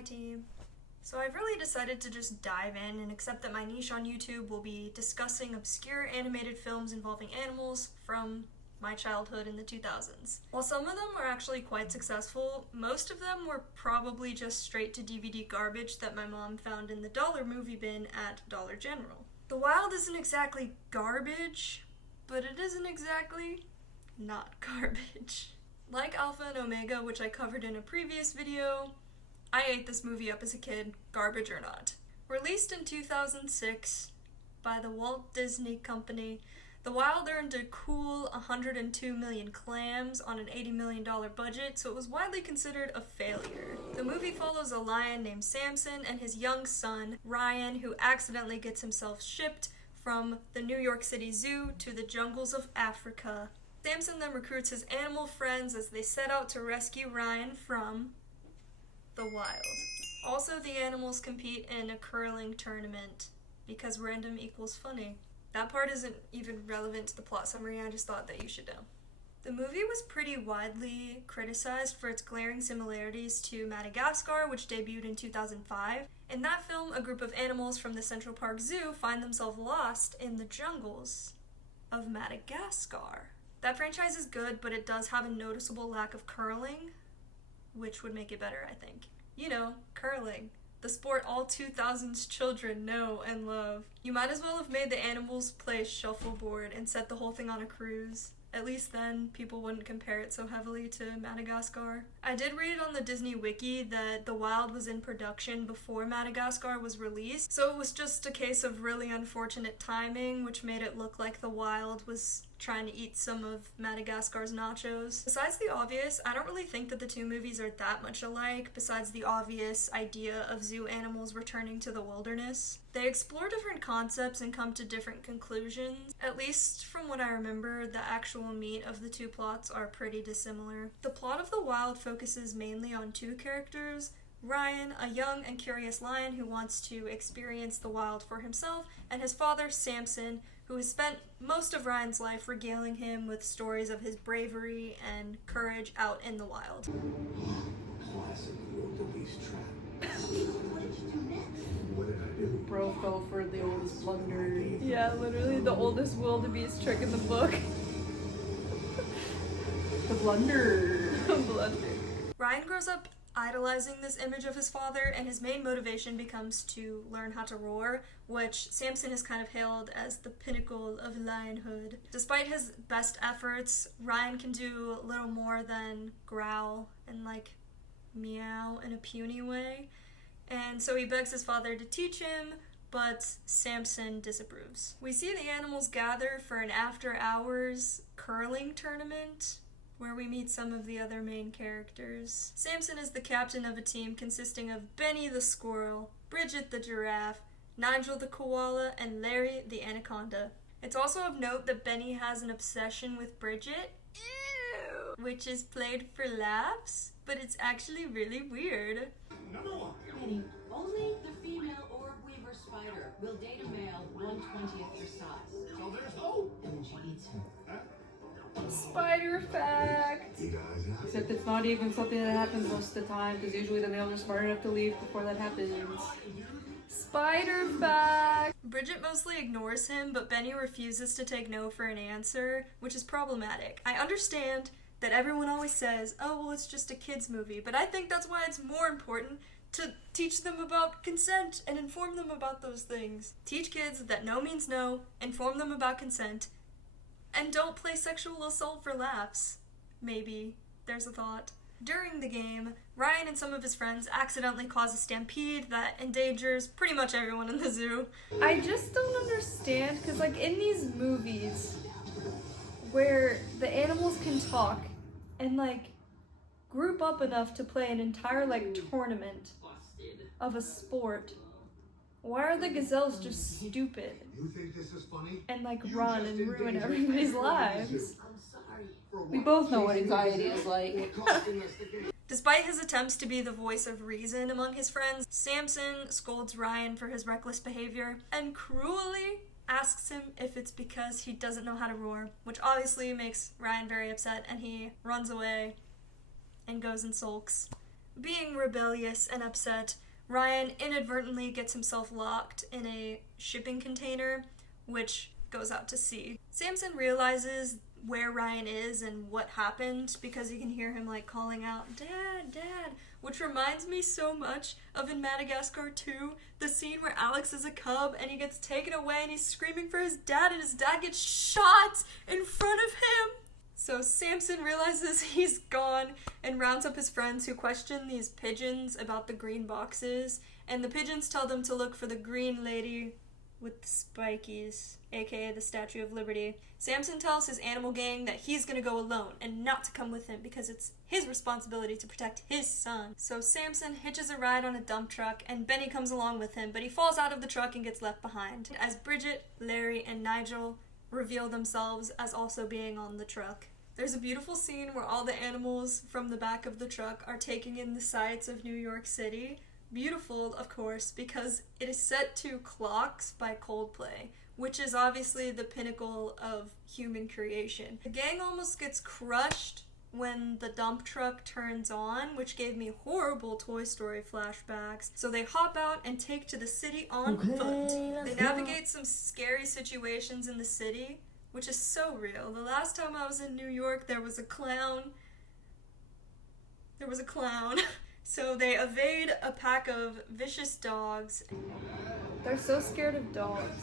Hi team. So I've really decided to just dive in and accept that my niche on YouTube will be discussing obscure animated films involving animals from my childhood in the 2000s. While some of them are actually quite successful, most of them were probably just straight to DVD garbage that my mom found in the dollar movie bin at Dollar General. The Wild isn't exactly garbage, but it isn't exactly not garbage. Like Alpha and Omega, which I covered in a previous video, I ate this movie up as a kid, garbage or not. Released in 2006 by the Walt Disney Company, The Wild earned a cool 102 million clams on an $80 million budget, so it was widely considered a failure. The movie follows a lion named Samson and his young son, Ryan, who accidentally gets himself shipped from the New York City Zoo to the jungles of Africa. Samson then recruits his animal friends as they set out to rescue Ryan from the wild. Also, the animals compete in a curling tournament because random equals funny. That part isn't even relevant to the plot summary, I just thought that you should know. The movie was pretty widely criticized for its glaring similarities to Madagascar, which debuted in 2005. In that film, a group of animals from the Central Park Zoo find themselves lost in the jungles of Madagascar. That franchise is good, but it does have a noticeable lack of curling, which would make it better, I think. You know, curling. The sport all 2000s children know and love. You might as well have made the animals play shuffleboard and set the whole thing on a cruise. At least then, people wouldn't compare it so heavily to Madagascar. I did read on the Disney Wiki that The Wild was in production before Madagascar was released, so it was just a case of really unfortunate timing, which made it look like The Wild was trying to eat some of Madagascar's nachos. Besides the obvious, I don't really think that the two movies are that much alike, besides the obvious idea of zoo animals returning to the wilderness. They explore different concepts and come to different conclusions. At least from what I remember, the actual meat of the two plots are pretty dissimilar. The plot of The Wild focuses mainly on two characters: Ryan, a young and curious lion who wants to experience the wild for himself, and his father, Samson, who has spent most of Ryan's life regaling him with stories of his bravery and courage out in the wild. Classic wildebeest trap. What did I do? Bro fell for the oldest blunder. Yeah, literally the oldest wildebeest trick in the book. The blunder. Blunder. Ryan grows up idolizing this image of his father, and his main motivation becomes to learn how to roar, which Samson has kind of hailed as the pinnacle of lionhood. Despite his best efforts, Ryan can do little more than growl and meow in a puny way, and so he begs his father to teach him, but Samson disapproves. We see the animals gather for an after-hours curling tournament, where we meet some of the other main characters. Samson is the captain of a team consisting of Benny the squirrel, Bridget the giraffe, Nigel the koala, and Larry the anaconda. It's also of note that Benny has an obsession with Bridget, which is played for laughs, but it's actually really weird. Number one. Penny, only the female orb weaver spider will date a male 1/20th her size. So there's hope. And then she eats him. Spider fact! You guys have Except it's not even something that happens most of the time, because usually the males are smart enough to leave before that happens. Spider fact! Bridget mostly ignores him, but Benny refuses to take no for an answer, which is problematic. I understand that everyone always says, oh, well, it's just a kid's movie, but I think that's why it's more important to teach them about consent and inform them about those things. Teach kids that no means no, inform them about consent, and don't play sexual assault for laughs. Maybe. There's a thought. During the game, Ryan and some of his friends accidentally cause a stampede that endangers pretty much everyone in the zoo. I just don't understand, because in these movies where the animals can talk and group up enough to play an entire tournament of a sport, why are the gazelles just stupid You think this is funny? and You run just and ruin endangered everybody's everyone lives? in the zoo. I'm sorry. For We what? both know what Chasing anxiety us is like. or costing us the game? Despite his attempts to be the voice of reason among his friends, Samson scolds Ryan for his reckless behavior and cruelly asks him if it's because he doesn't know how to roar, which obviously makes Ryan very upset, and he runs away and goes and sulks. Being rebellious and upset, Ryan inadvertently gets himself locked in a shipping container, which goes out to sea. Samson realizes where Ryan is and what happened because he can hear him like calling out, "Dad, Dad," which reminds me so much of in Madagascar 2, the scene where Alex is a cub and he gets taken away and he's screaming for his dad and his dad gets shot in front of him. So Samson realizes he's gone and rounds up his friends who question these pigeons about the green boxes, and the pigeons tell them to look for the green lady with the spikies, aka the Statue of Liberty. Samson tells his animal gang that he's gonna go alone and not to come with him because it's his responsibility to protect his son. So Samson hitches a ride on a dump truck and Benny comes along with him, but he falls out of the truck and gets left behind, as Bridget, Larry, and Nigel reveal themselves as also being on the truck. There's a beautiful scene where all the animals from the back of the truck are taking in the sights of New York City. Beautiful, of course, because it is set to Clocks by Coldplay, which is obviously the pinnacle of human creation. The gang almost gets crushed when the dump truck turns on, which gave me horrible Toy Story flashbacks. So they hop out and take to the city on foot. They navigate some scary situations in the city, which is so real. The last time I was in New York, there was a clown. So they evade a pack of vicious dogs. They're so scared of dogs.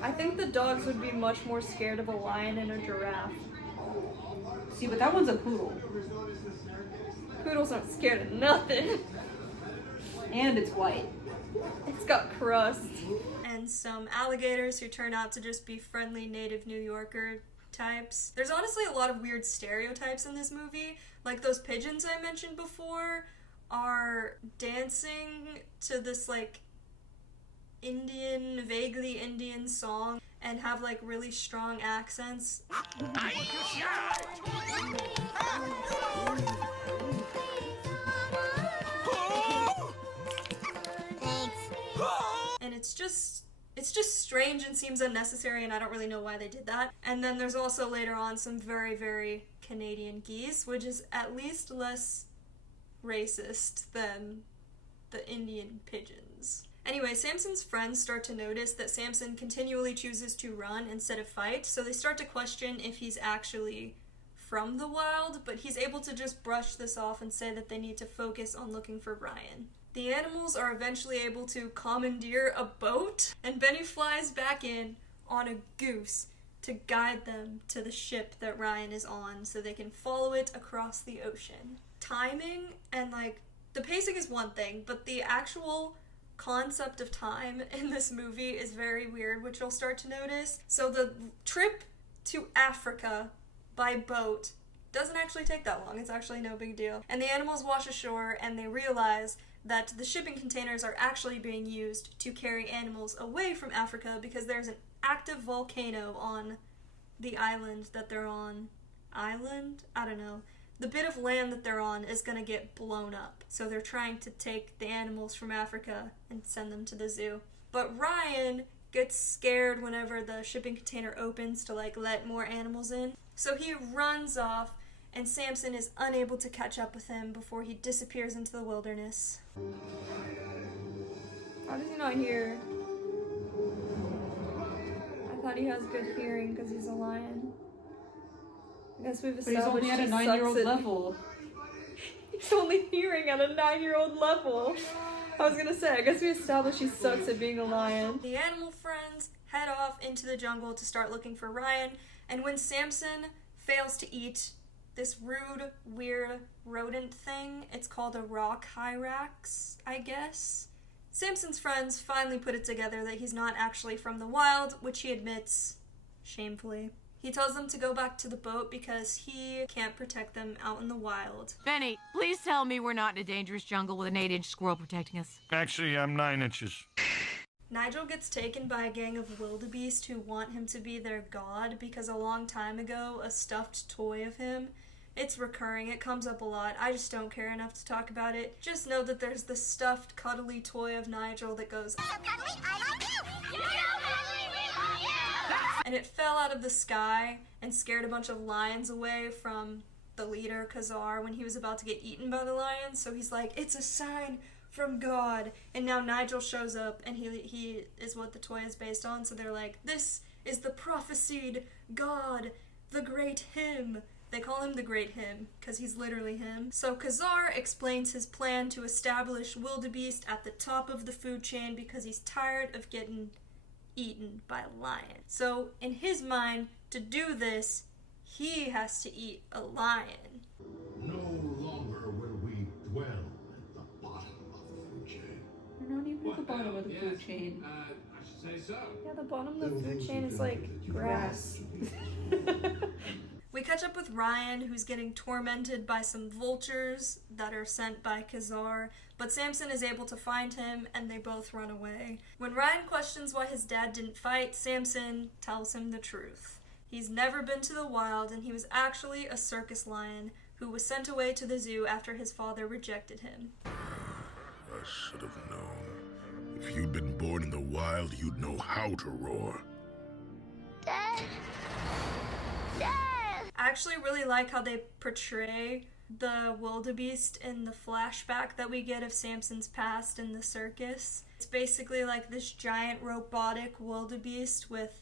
I think the dogs would be much more scared of a lion and a giraffe. See, but that one's a poodle. Poodles aren't scared of nothing. And it's white. It's got crust. And some alligators who turn out to just be friendly native New Yorker types. There's honestly a lot of weird stereotypes in this movie. Like those pigeons I mentioned before are dancing to this like vaguely Indian song and have like really strong accents. And it's just strange and seems unnecessary, and I don't really know why they did that. And then there's also later on some very, very Canadian geese, which is at least less racist than the Indian pigeons. Anyway, Samson's friends start to notice that Samson continually chooses to run instead of fight, so they start to question if he's actually from the wild, but he's able to just brush this off and say that they need to focus on looking for Ryan. The animals are eventually able to commandeer a boat, and Benny flies back in on a goose to guide them to the ship that Ryan is on so they can follow it across the ocean. Timing and like the pacing is one thing, but the actual concept of time in this movie is very weird, which you'll start to notice. So the trip to Africa by boat doesn't actually take that long. It's actually no big deal. And the animals wash ashore and they realize that the shipping containers are actually being used to carry animals away from Africa because there's an active volcano on the island that they're on. Island? I don't know. The bit of land that they're on is going to get blown up. So they're trying to take the animals from Africa and send them to the zoo. But Ryan gets scared whenever the shipping container opens to like let more animals in. So he runs off and Samson is unable to catch up with him before he disappears into the wilderness. How does he not hear? I thought he has good hearing because he's a lion. I guess we've But he's established only at a he 9-year-old sucks at- level. He's only hearing at a 9-year-old level. I was gonna say, I guess we established he sucks at being a lion. The animal friends head off into the jungle to start looking for Ryan, and when Samson fails to eat this rude, weird rodent thing, it's called a rock hyrax, I guess. Samson's friends finally put it together that he's not actually from the wild, which he admits shamefully. He tells them to go back to the boat because he can't protect them out in the wild. Benny, please tell me we're not in a dangerous jungle with an 8-inch squirrel protecting us. Actually, I'm 9 inches. Nigel gets taken by a gang of wildebeest who want him to be their god because a long time ago, a stuffed toy of him, it's recurring, it comes up a lot, I just don't care enough to talk about it. Just know that there's the stuffed cuddly toy of Nigel that goes, and it fell out of the sky and scared a bunch of lions away from the leader, Khazar, when he was about to get eaten by the lion. So he's like, it's a sign from God. And now Nigel shows up, and he is what the toy is based on. So they're like, this is the prophesied God, the Great Him. They call him the Great Him, because he's literally him. So Khazar explains his plan to establish wildebeest at the top of the food chain because he's tired of getting eaten by a lion. So in his mind, to do this, he has to eat a lion. No longer will we dwell at the bottom of the food chain. We're not even at the bottom of the food chain. I should say so. Yeah, the bottom of the food chain is like grass. We catch up with Ryan, who's getting tormented by some vultures that are sent by Khazar, but Samson is able to find him, and they both run away. When Ryan questions why his dad didn't fight, Samson tells him the truth. He's never been to the wild, and he was actually a circus lion who was sent away to the zoo after his father rejected him. I should have known. If you'd been born in the wild, you'd know how to roar. Dad? Dad! I actually really like how they portray the wildebeest in the flashback that we get of Samson's past in the circus. It's basically like this giant robotic wildebeest with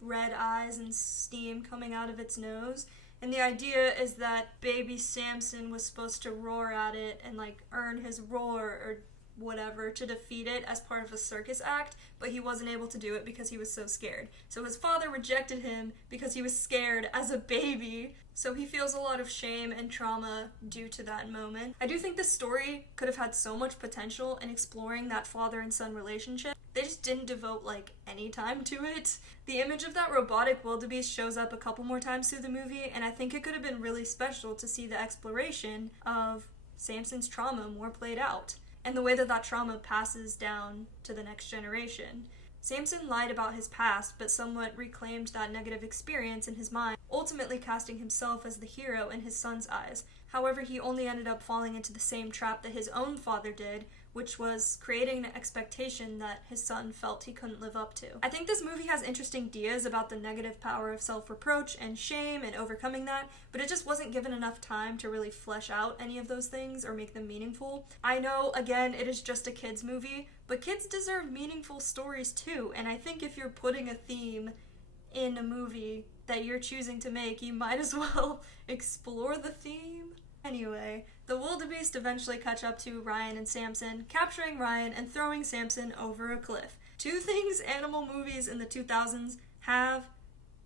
red eyes and steam coming out of its nose. And the idea is that baby Samson was supposed to roar at it and like earn his roar or whatever to defeat it as part of a circus act, but he wasn't able to do it because he was so scared. So his father rejected him because he was scared as a baby. So he feels a lot of shame and trauma due to that moment. I do think this story could have had so much potential in exploring that father and son relationship. They just didn't devote like any time to it. The image of that robotic wildebeest shows up a couple more times through the movie, and I think it could have been really special to see the exploration of Samson's trauma more played out, and the way that that trauma passes down to the next generation. Samson lied about his past, but somewhat reclaimed that negative experience in his mind, ultimately casting himself as the hero in his son's eyes. However, he only ended up falling into the same trap that his own father did, which was creating an expectation that his son felt he couldn't live up to. I think this movie has interesting ideas about the negative power of self-reproach and shame and overcoming that, but it just wasn't given enough time to really flesh out any of those things or make them meaningful. I know, again, it is just a kids' movie, but kids deserve meaningful stories too, and I think if you're putting a theme in a movie that you're choosing to make, you might as well explore the theme. Anyway, the wildebeest eventually catch up to Ryan and Samson, capturing Ryan and throwing Samson over a cliff. Two things animal movies in the 2000s have: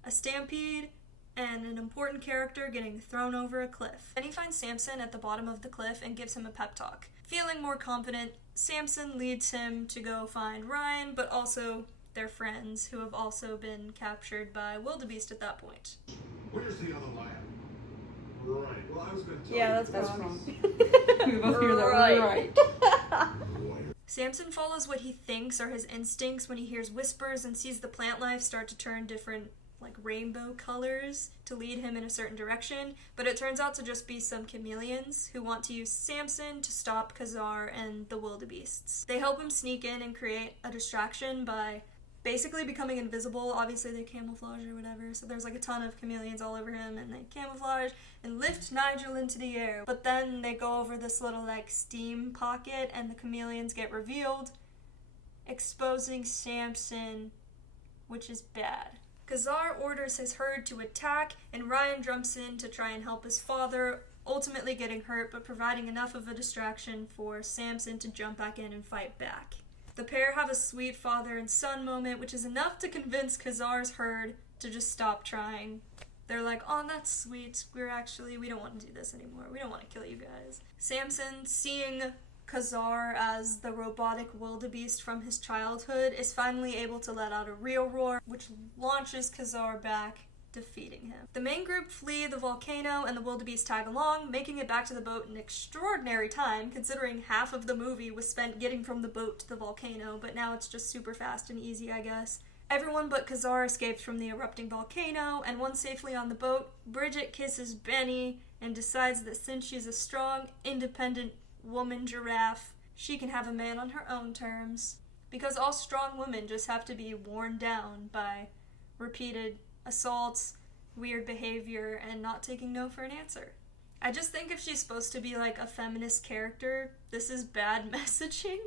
a stampede and an important character getting thrown over a cliff. Then he finds Samson at the bottom of the cliff and gives him a pep talk. Feeling more confident, Samson leads him to go find Ryan, but also their friends, who have also been captured by wildebeest at that point. Where's the other lion? Right. Well, I was going to tell Yeah, you. that's wrong. We both hear that right. Samson follows what he thinks are his instincts when he hears whispers and sees the plant life start to turn different, like rainbow colors to lead him in a certain direction, but it turns out to just be some chameleons who want to use Samson to stop Khazar and the wildebeests. They help him sneak in and create a distraction by basically becoming invisible. Obviously they camouflage or whatever, so there's like a ton of chameleons all over him, and they camouflage and lift Nigel into the air. But then they go over this little like steam pocket and the chameleons get revealed, exposing Samson, which is bad. Khazar orders his herd to attack, and Ryan jumps in to try and help his father, ultimately getting hurt but providing enough of a distraction for Samson to jump back in and fight back. The pair have a sweet father and son moment, which is enough to convince Khazar's herd to just stop trying. They're like, oh, that's sweet. We don't want to do this anymore. We don't want to kill you guys. Samson, seeing Khazar as the robotic wildebeest from his childhood, is finally able to let out a real roar, which launches Khazar back, defeating him. The main group flee the volcano, and the wildebeest tag along, making it back to the boat in extraordinary time, considering half of the movie was spent getting from the boat to the volcano, but now it's just super fast and easy, I guess. Everyone but Khazar escapes from the erupting volcano, and once safely on the boat, Bridget kisses Benny and decides that since she's a strong, independent woman giraffe, she can have a man on her own terms. Because all strong women just have to be worn down by repeated assaults, weird behavior, and not taking no for an answer. I just think if she's supposed to be like a feminist character, this is bad messaging.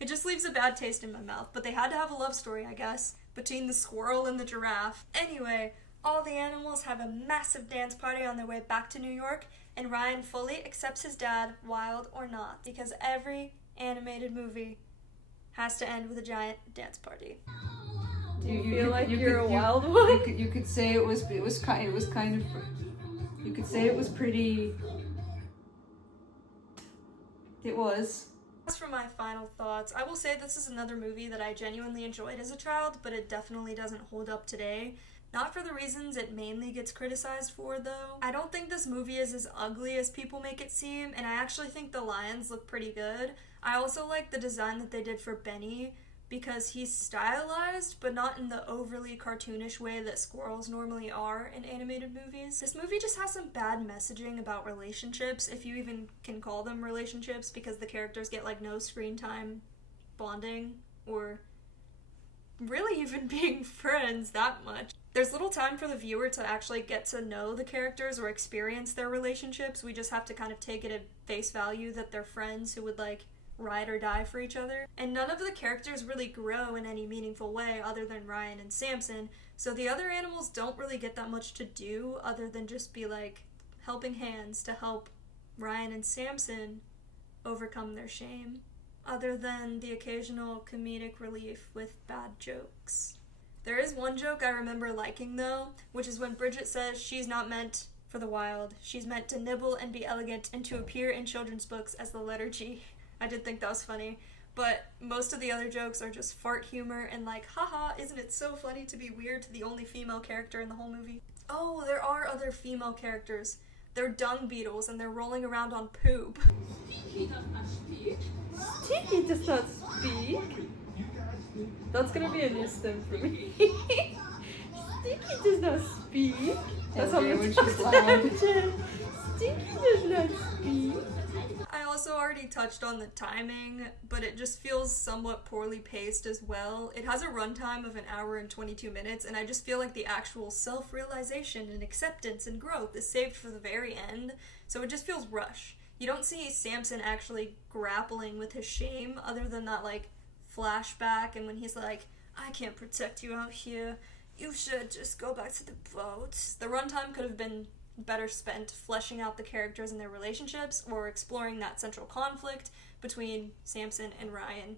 It just leaves a bad taste in my mouth, but they had to have a love story, I guess, between the squirrel and the giraffe. Anyway, all the animals have a massive dance party on their way back to New York, and Ryan fully accepts his dad, wild or not, because every animated movie has to end with a giant dance party. Do you feel like you're a you- wild one? You could say it was kind of you could say it was pretty. It was. As for my final thoughts, I will say this is another movie that I genuinely enjoyed as a child, but it definitely doesn't hold up today. Not for the reasons it mainly gets criticized for, though. I don't think this movie is as ugly as people make it seem, and I actually think the lions look pretty good. I also like the design that they did for Benny, because he's stylized, but not in the overly cartoonish way that squirrels normally are in animated movies. This movie just has some bad messaging about relationships, if you even can call them relationships, because the characters get like no screen time bonding, or really even being friends that much. There's little time for the viewer to actually get to know the characters or experience their relationships. We just have to kind of take it at face value that they're friends who would like ride or die for each other. And none of the characters really grow in any meaningful way other than Ryan and Samson, so the other animals don't really get that much to do other than just be like helping hands to help Ryan and Samson overcome their shame, other than the occasional comedic relief with bad jokes. There is one joke I remember liking though, which is when Bridget says she's not meant for the wild, she's meant to nibble and be elegant and to appear in children's books as the letter G. I did think that was funny, but most of the other jokes are just fart humor and like, haha, isn't it so funny to be weird to the only female character in the whole movie? Oh, there are other female characters. They're dung beetles and they're rolling around on poop. Stinky does not speak. Stinky does not speak. That's gonna be a new stem for me. Stinky does not speak. That's how Okay, we when talk she's to loud. Jen. Stinky does not speak. I also already touched on the timing, but it just feels somewhat poorly paced as well. It has a runtime of 1 hour and 22 minutes, and I just feel like the actual self-realization and acceptance and growth is saved for the very end, so it just feels rushed. You don't see Samson actually grappling with his shame other than that, like, flashback, and when he's like, I can't protect you out here, you should just go back to the boat. The runtime could have been better spent fleshing out the characters and their relationships or exploring that central conflict between Samson and Ryan.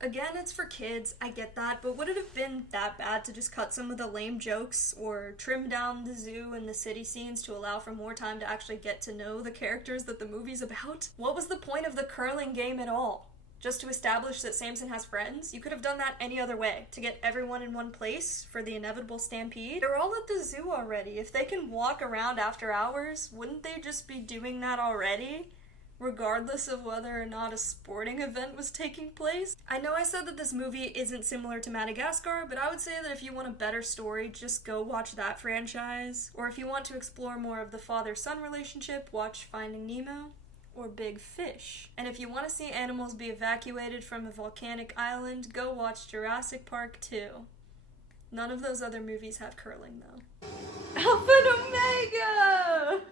Again, it's for kids, I get that, but would it have been that bad to just cut some of the lame jokes or trim down the zoo and the city scenes to allow for more time to actually get to know the characters that the movie's about? What was the point of the curling game at all? Just to establish that Samson has friends? You could have done that any other way, to get everyone in one place for the inevitable stampede. They're all at the zoo already. If they can walk around after hours, wouldn't they just be doing that already? Regardless of whether or not a sporting event was taking place? I know I said that this movie isn't similar to Madagascar, but I would say that if you want a better story, just go watch that franchise. Or if you want to explore more of the father-son relationship, watch Finding Nemo or Big Fish. And if you want to see animals be evacuated from a volcanic island, go watch Jurassic Park 2. None of those other movies have curling though. Alpha and Omega!